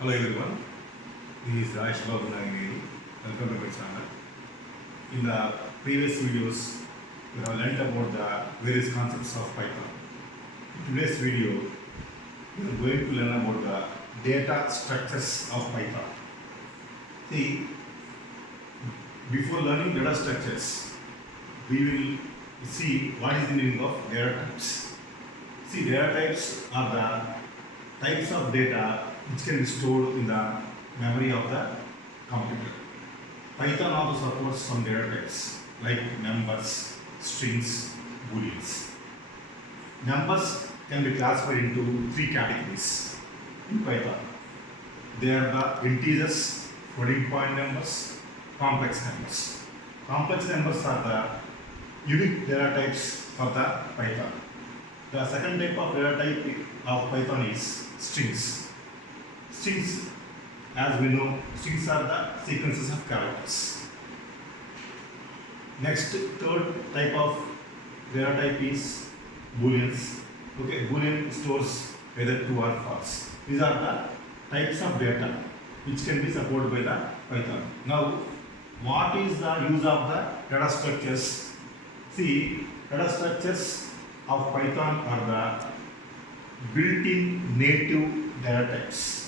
Hello everyone, this is Raj Babu Nagini. Welcome to my channel. In the previous videos, we have learnt about the various concepts of Python. In today's video, we are going to learn about the data structures of Python. See, before learning data structures, we will see what is the meaning of data types. See, data types are the types of data which can be stored in the memory of the computer. Python also supports some data types like numbers, strings, booleans. Numbers can be classified into three categories in Python. They are the integers, floating point numbers, complex numbers. Complex numbers are the unique data types of the Python. The second type of data type of Python is strings. Strings, as we know, strings are the sequences of characters. Next, third type of data type is booleans. Okay, boolean stores whether true or false. These are the types of data which can be supported by the Python. Now, what is the use of the data structures? See, data structures of Python are the built-in native data types.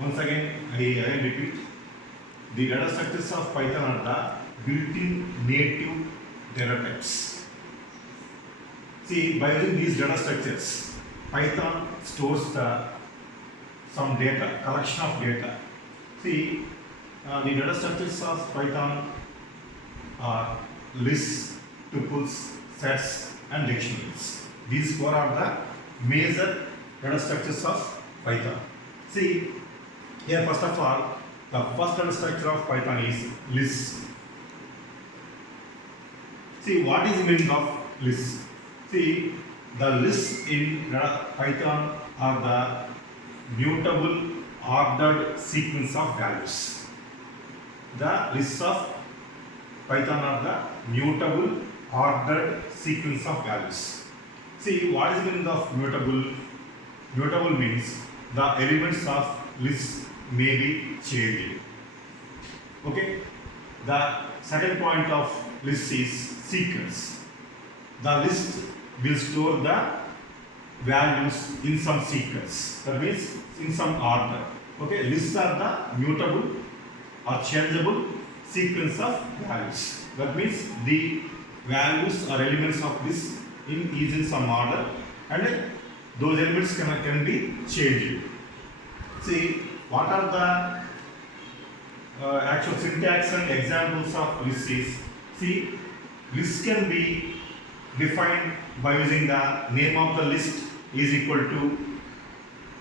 Once again, I repeat, the data structures of Python are the built-in native data types. See, by using these data structures, Python stores some data, collection of data. See, the data structures of Python are lists, tuples, sets, and dictionaries. These four are the major data structures of Python. See, here first of all, the first data structure of Python is list. See, what is the meaning of list? See, the lists in Python are the mutable ordered sequence of values. The lists of Python are the mutable ordered sequence of values. See, what is the meaning of mutable? Mutable means the elements of list may be changed. Okay. The second point of list is sequence. The list will store the values in some sequence. That means in some order. Okay. Lists are the mutable or changeable sequence of values. That means the values or elements of this is in some order, and those elements can be changed. See, what are the actual syntax and examples of lists is? See, list can be defined by using the name of the list is equal to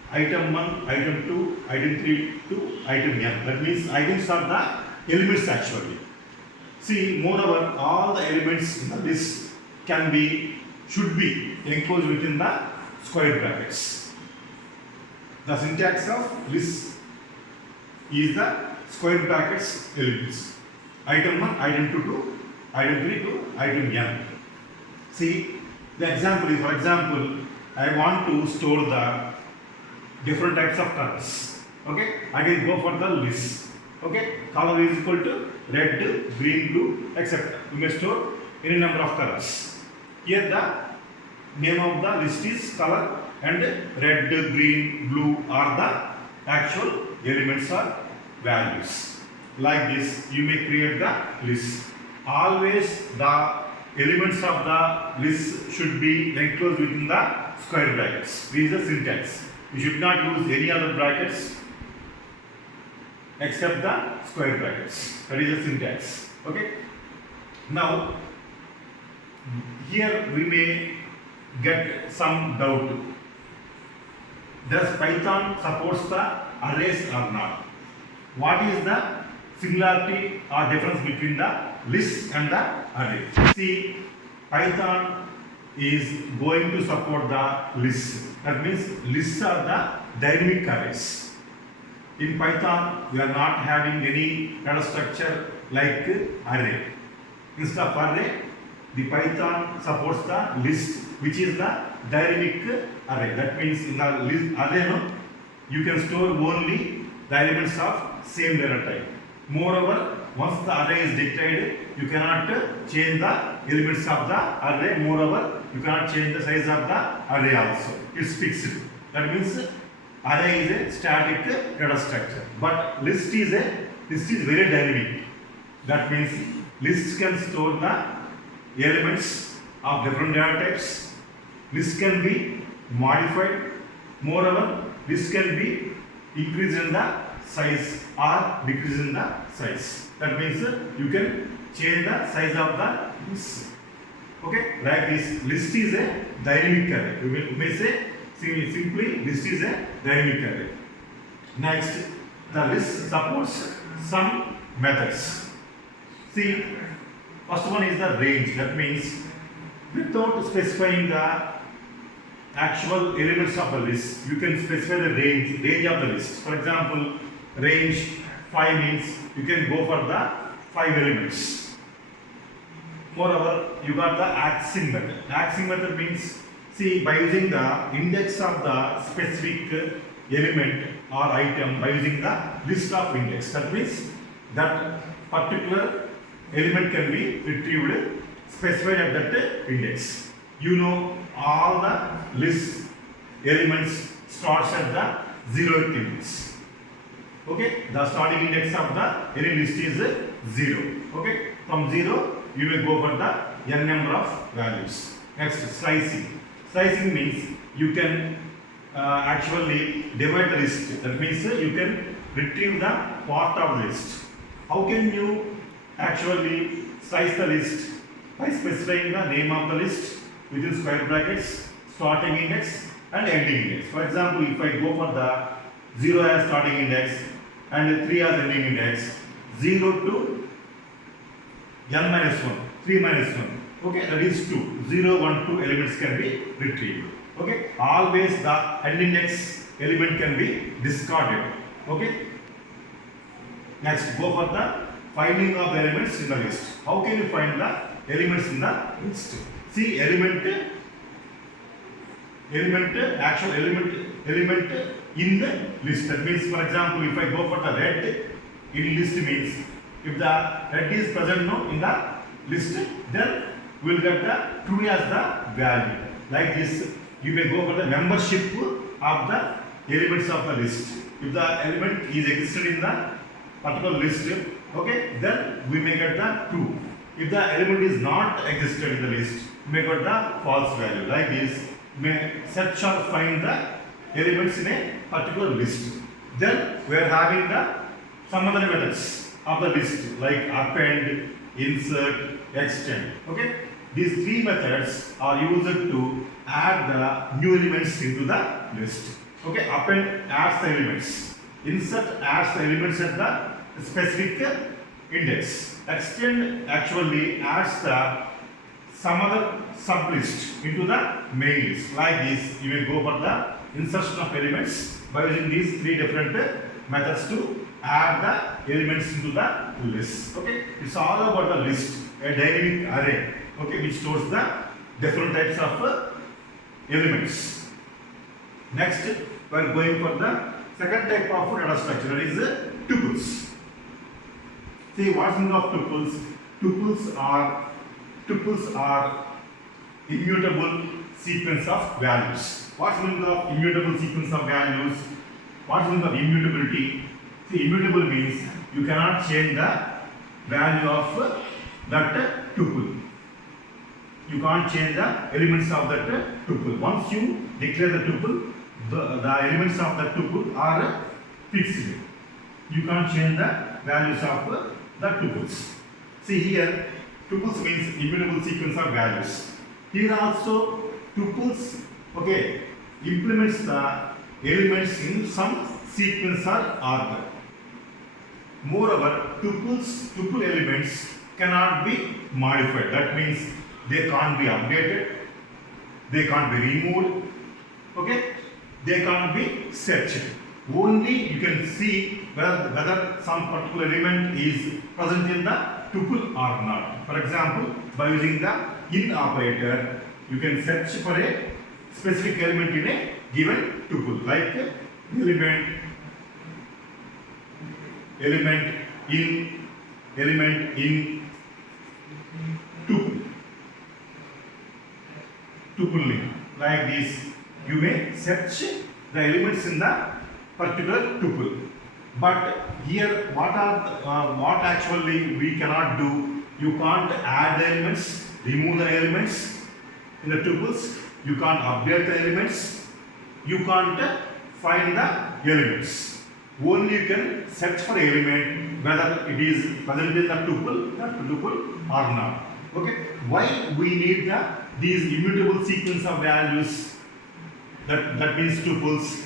item 1, item 2, item 3 to item n. That means items are the elements actually. See, moreover, all the elements in the list should be enclosed within the square brackets. The syntax of list is the square brackets elements. Item 1, item 2 to item 3 to item n. See, the example is, for example, I want to store the different types of colors. Okay, I can go for the list. Okay, color is equal to red, green, blue, etc. You may store any number of colors. Here the name of the list is color, and red, green, blue are the actual elements or values. Like this, you may create the list. Always the elements of the list should be enclosed within the square brackets. This is the syntax. You should not use any other brackets except the square brackets. That is the syntax. Okay. Now, here we may get some doubt. Does Python supports the arrays or not? What is the similarity or difference between the list and the array? See, Python is going to support the list. That means lists are the dynamic arrays. In Python, we are not having any data structure like array. Instead of array, the Python supports the list, which is the dynamic array. That means in the list array, no, you can store only the elements of same data type. Moreover, once the array is declared, you cannot change the elements of the array. Moreover, you cannot change the size of the array also. It's fixed. That means array is a static data structure, but list is very dynamic. That means list can store the elements of different data types. List can be modified. Moreover, list can be increased in the size or decreased in the size. That means you can change the size of the list. Okay, like this list is a dynamic array. You may say simply list is a dynamic array. Next, the list supports some methods. See, first one is the range. That means without specifying the actual elements of the list, you can specify the range of the list. For example, range 5 means you can go for the 5 elements. Moreover, you got the axing method. Axing method means, see, by using the index of the specific element or item, by using the list of index. That means that particular element can be retrieved specified at that index. You know, all the list elements starts at the 0th index. Okay, the starting index of the any list is 0. Okay, from 0 you may go for the n number of values. Next, slicing. Slicing means you can actually divide the list. That means you can retrieve the part of the list. How can you actually slice the list? By specifying the name of the list within square brackets, starting index and ending index. For example, if I go for the 0 as starting index and 3 as ending index, 0 to n minus 1, 3 minus 1. Okay, that is 2. 0, 1, 2 elements can be retrieved. Okay, always the end index element can be discarded. Okay, next go for the finding of the elements in the list. How can you find the elements in the list? See, actual element in the list. That means, for example, if I go for the red in list means if the red is present now in the list, then we will get the true as the value. Like this, you may go for the membership of the elements of the list. If the element is existed in the particular list, okay, then we may get the true. If the element is not existed in the list, we may get the false value. Like this, we may search or find the elements in a particular list. Then we are having the some other methods of the list like append, insert, extend. Okay, these 3 methods are used to add the new elements into the list. Okay, append adds the elements, insert adds the elements at the specific index, extend actually adds the some other sublist into the main list. Like this, you may go for the insertion of elements by using these 3 different methods to add the elements into the list. Okay, it's all about the list, a dynamic array. Okay, which stores the different types of elements. Next, we are going for the second type of data structure, that is tuples. See, what's the meaning of tuples? Tuples are immutable sequence of values. What's the meaning of immutable sequence of values? What's the meaning of immutability? See, immutable means you cannot change the value of that tuple. You can't change the elements of that tuple. Once you declare the tuple, the elements of the tuple are fixed. You can't change the values of the tuples. See here, tuples means immutable sequence of values. Here also tuples, okay, implements the elements in some sequence or order. Moreover, tuple elements cannot be modified. That means they can't be updated, they can't be removed, okay, they can't be searched. Only you can see whether some particular element is present in the tuple or not. For example, by using the in operator, you can search for a specific element in a given tuple. Like element, element in tuple, tuple name. Like this, you may search the elements in the particular tuple. But here, what actually we cannot do? You can't add the elements, remove the elements in the tuples. You can't update the elements. You can't find the elements. Only you can search for element whether it is present in the tuple or not. Okay. Why we need these immutable sequence of values? That means tuples.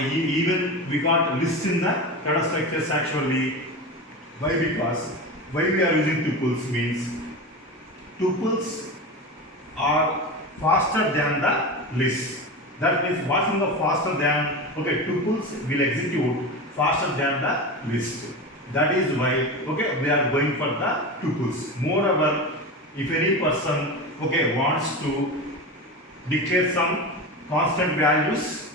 Even we got lists in the data structures actually. Why? Because why we are using tuples means tuples are faster than the list. That means what is the faster than, okay, tuples will execute faster than the list. That is why, okay, we are going for the tuples. Moreover, if any person, okay, wants to declare some constant values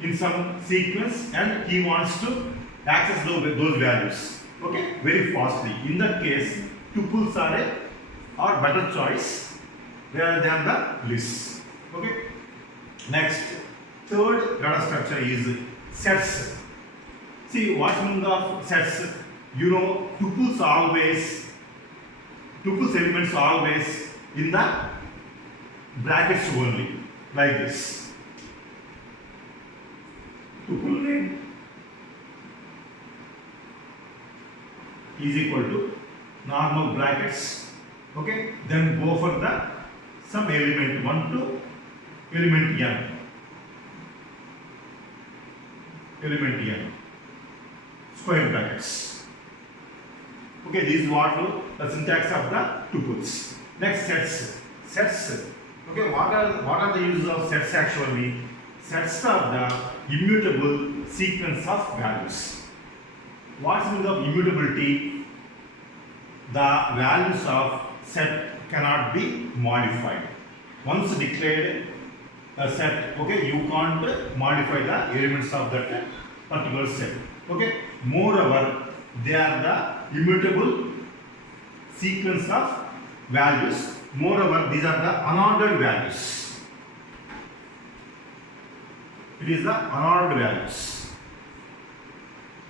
in some sequence and he wants to access those values, okay, very fastly. In that case, tuples are better choice rather than the lists. Okay. Next, third data structure is sets. See, what meaning of sets? You know, tuples elements always in the brackets only, like this. Tuple name is equal to normal brackets. Okay, then go for the some element 1 to element n. Element n. Square brackets. Okay, this is what the syntax of the tuples. Next, sets. Sets. Okay, what are the uses of sets actually? Sets are the immutable sequence of values. What's the meaning of immutability? The values of set cannot be modified. Once declared a set, okay, you can't modify the elements of that particular set. Okay. Moreover, they are the immutable sequence of values. Moreover, these are the unordered values. It is the unordered values.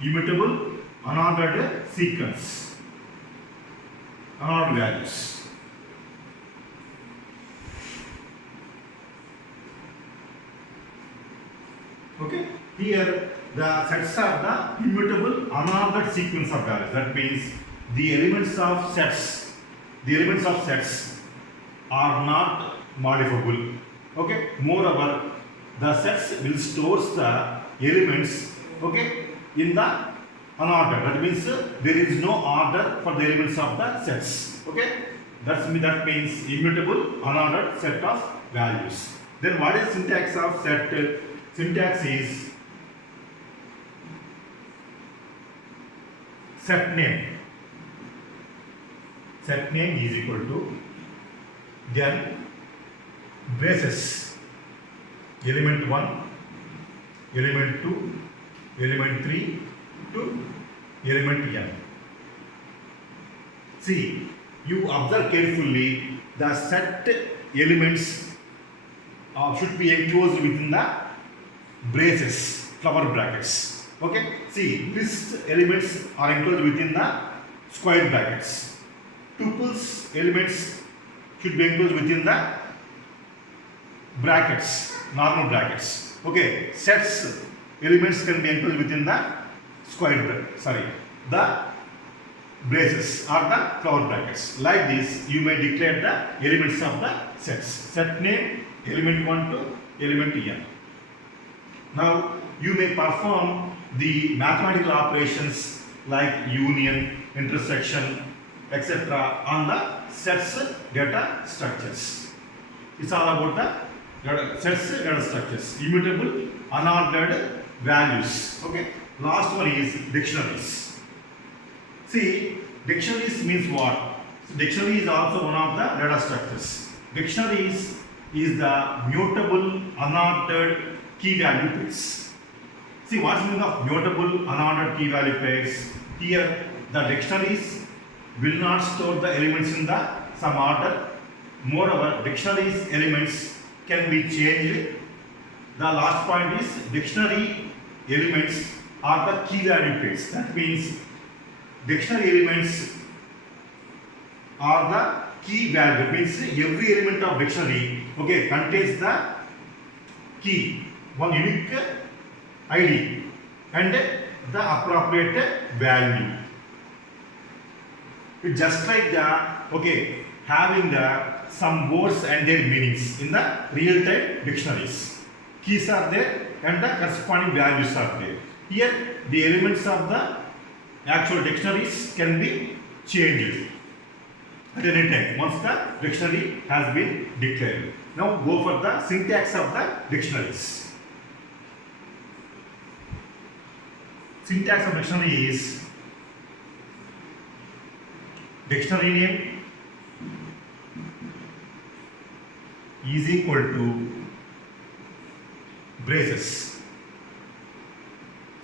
Immutable, unordered sequence. Unordered values. Okay. Here, the sets are the immutable, unordered sequence of values. That means the elements of sets are not modifiable. Okay. Moreover, the sets will store the elements, okay, in the unordered. That means there is no order for the elements of the sets. Okay. That means immutable, unordered set of values. Then what is syntax of set? Syntax is set name. Set name is equal to then braces element 1, element 2, element 3 to element n. See, you observe carefully the set elements should be enclosed within the braces, flower brackets. Okay, see, list elements are enclosed within the square brackets. Tuples elements should be enclosed within the brackets, normal brackets. Okay, sets elements can be enclosed within the the braces or the flower brackets. Like this, you may declare the elements of the sets. Set name element 1 to element n. Now, you may perform the mathematical operations like union, intersection, etc. on the sets data structures. It's all about the sets data structures, immutable, unordered values. Okay. Last one is dictionaries. See, dictionaries means what? So dictionary is also one of the data structures. Dictionaries is the mutable, unordered key value base. See, what's the meaning of mutable unordered key value pairs? Here, the dictionaries will not store the elements in the some order. Moreover, dictionaries elements can be changed. The last point is dictionary elements are the key value pairs. That means dictionary elements are the key value. Means every element of dictionary, okay, contains the key, one unique ID and the appropriate value. It's just like the, okay, having the some words and their meanings in the real-time dictionaries. Keys are there and the corresponding values are there. Here, the elements of the actual dictionaries can be changed at any time once the dictionary has been declared. Now go for the syntax of the dictionaries. Syntax of dictionary is dictionary name is equal to braces,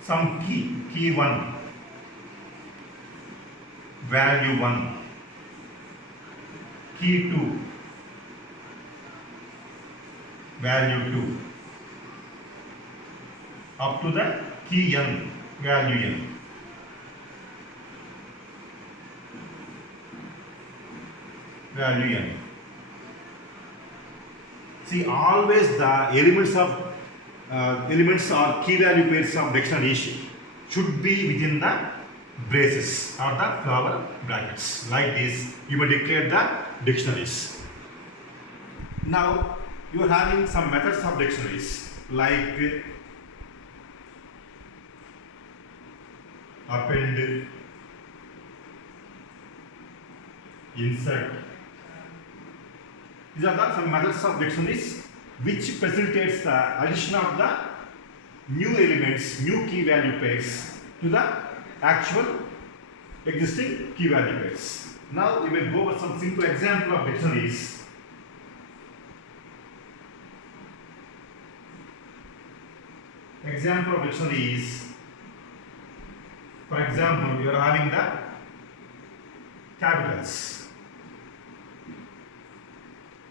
some key 1, value 1, key 2, value 2, up to the key n, value n. Value n. See, always the elements or key value pairs of dictionary should be within the braces or the flower brackets. Like this, you will declare the dictionaries. Now, you are having some methods of dictionaries like append, insert. These are the some methods of dictionaries which facilitates the addition of the new elements, new key value pairs to the actual existing key value pairs. Now we will go over some simple example of dictionaries. Example of dictionaries. For example, you are having the capitals.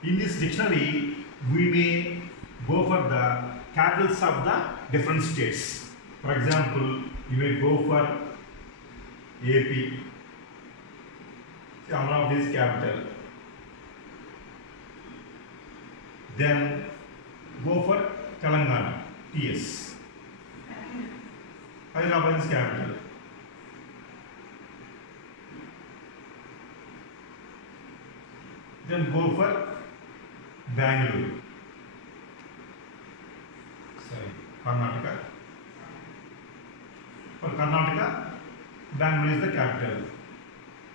In this dictionary, we may go for the capitals of the different states. For example, you may go for AP. Amravati is capital. Then go for Telangana, TS. Hyderabad is capital. Then go for Bangalore. Sorry, Karnataka. For Karnataka, Bangalore is the capital.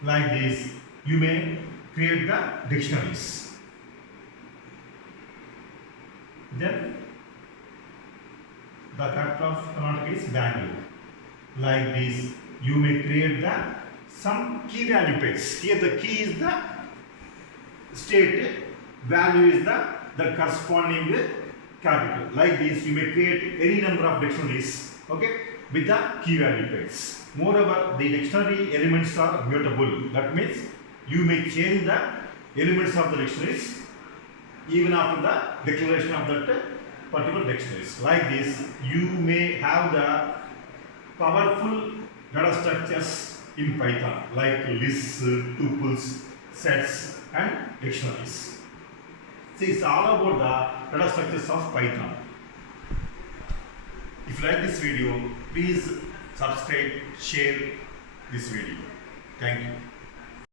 Like this, you may create the dictionaries. Then the capital of Karnataka is Bangalore. Like this, you may create the some key value pairs. Here the key is the state, value is the corresponding capital. Like this, you may create any number of dictionaries, okay, with the key value pairs. Moreover, the dictionary elements are mutable. That means you may change the elements of the dictionaries even after the declaration of that particular dictionaries. Like this, you may have the powerful data structures in Python like lists, tuples, sets and dictionaries. See, it's all about the data structures of Python. If you like this video, please subscribe, share this video. Thank you.